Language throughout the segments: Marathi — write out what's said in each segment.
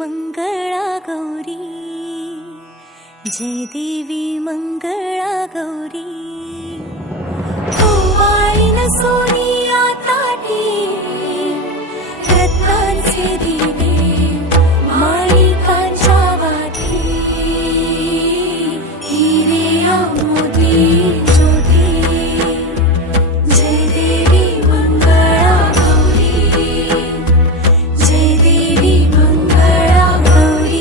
मंगळा गौरी, जय देवी मंगळा गौरी. ओवाळीन सोनिया ताटी, रत्नांचे दिवे माणिकांच्या वाटी, हिरे मोती ज्योती, जय देवी मंगळा गौरी, जय देवी मंगळा गौरी.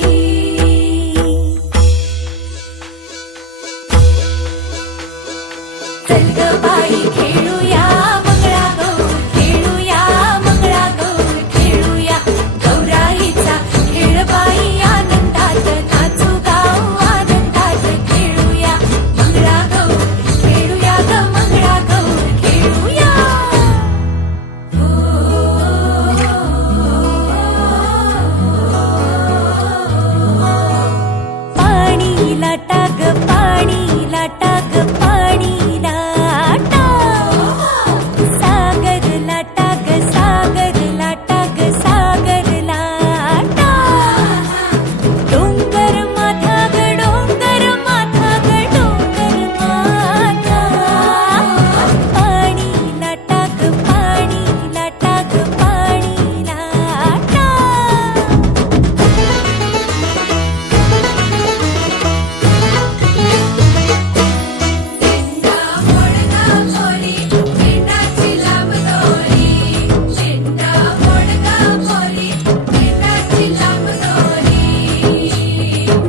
चल ग बाई खेळूया मंगळा गौर, खेळूया मंगळा गौर, खेळूया गौराईचा खेळ बाई, आनंदात नाचू गाऊ आनंदात, खेळूया मंगळा गौर, खेळूया ग मंगळा गौर, खेळूया. पाणी लाटा ग पाणी लाटा ग पाणी लाटा, सागर लाटा ग सागर लाटा ग सागर लाटा, डोंगर माथा ग डोंगर माथा ग डोंगर माथा, पाणी लाटा ग पाणी लाटा ग पाणी लाटा.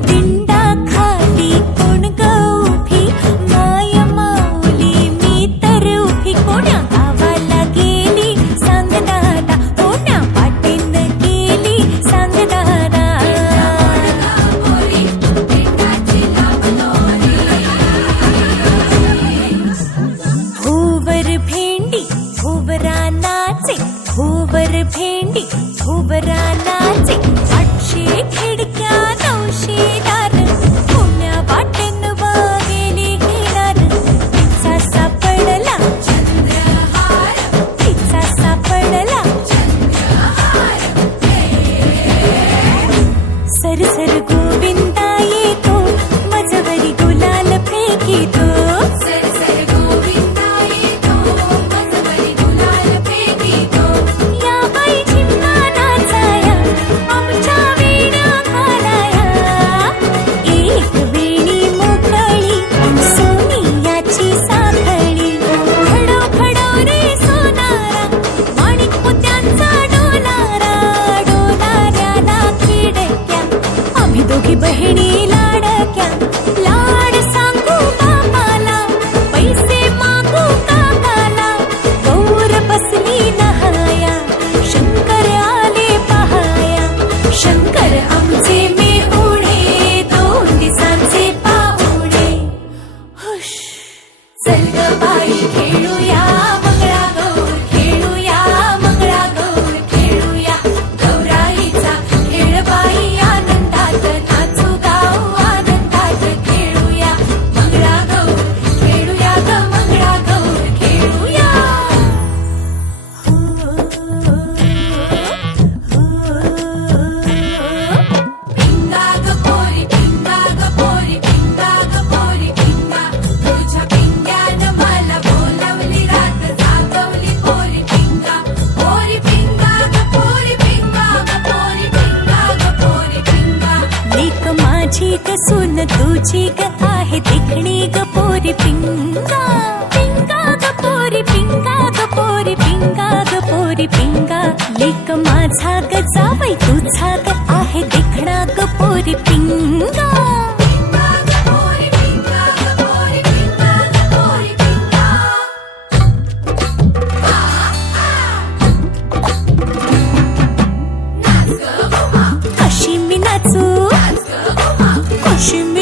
दिंडा खाली कोण ग उभी, माय माऊली मी तर उभी, कोण्या गावाला गेली सांग दादा, कोण्या वाटेन गेली सांग दादा. भुवर भेंडी भुवरा नाचे, भुवर भेंडी भुवरा नाचे, 800 खिडक्या 900 दार, पुण्या वाटेन गेली हिरार. तिचा सापडला चंद्रहार, तिचा सापडला चंद्रहार. सर सर गोविंदा येतो, मजवरी गुलाल फेकितो, सर सर गोविंदा येतो, मजवरी गुलाल फेकितो. या बाई झिम्मा नाचाया, आमच्या वेण्या घालाया, एक वेणी मोकळी सोनियाची साखळी, खडो खडो रे सोनारा, माणिक मोत्यांचा डोलारा, डोलाऱ्याला खिडक्या, आम्ही दोघी बहिणी लाडक्या, लाड सांगू बापाला, पैसे मागू काकाला, गौर बसली नहाया, शंकर आले पहाया, शंकर आमचे मेहुणे, 2 दिवसांचे पाहुणे. हुश. चल ग बाई खेळूया मंगळा गौर, खेळूया मंगळा गौर, खेळूया गौराईचा खेळ बाई, आनंदात नाचू गाऊ आनंदात, खेळूया मंगळा गौर, खेळूया ग मंगळा गौर, खेळूया. पिंगा ग पोरी पिंगा ग पोरी पिंगा ग पोरी पिंगा, तुझ्या पिंग्यानं मला बोलावली रात, जागवली पोरी पिंगा, पोरी पिंगा ग पोरी पिंगा ग पोरी पिंगा ग पोरी पिंगा. लेक माझी ग सून तुझी ग आहे देखणी ग पोरी पिंगा, पिंगा ग पोरी पिंगा ग पोरी पिंगा ग पोरी पिंगा. लेक माझा ग जावई तुझा ग आहे देखणा ग पोरी पिंगा. कशी मी नाचू, कशी मी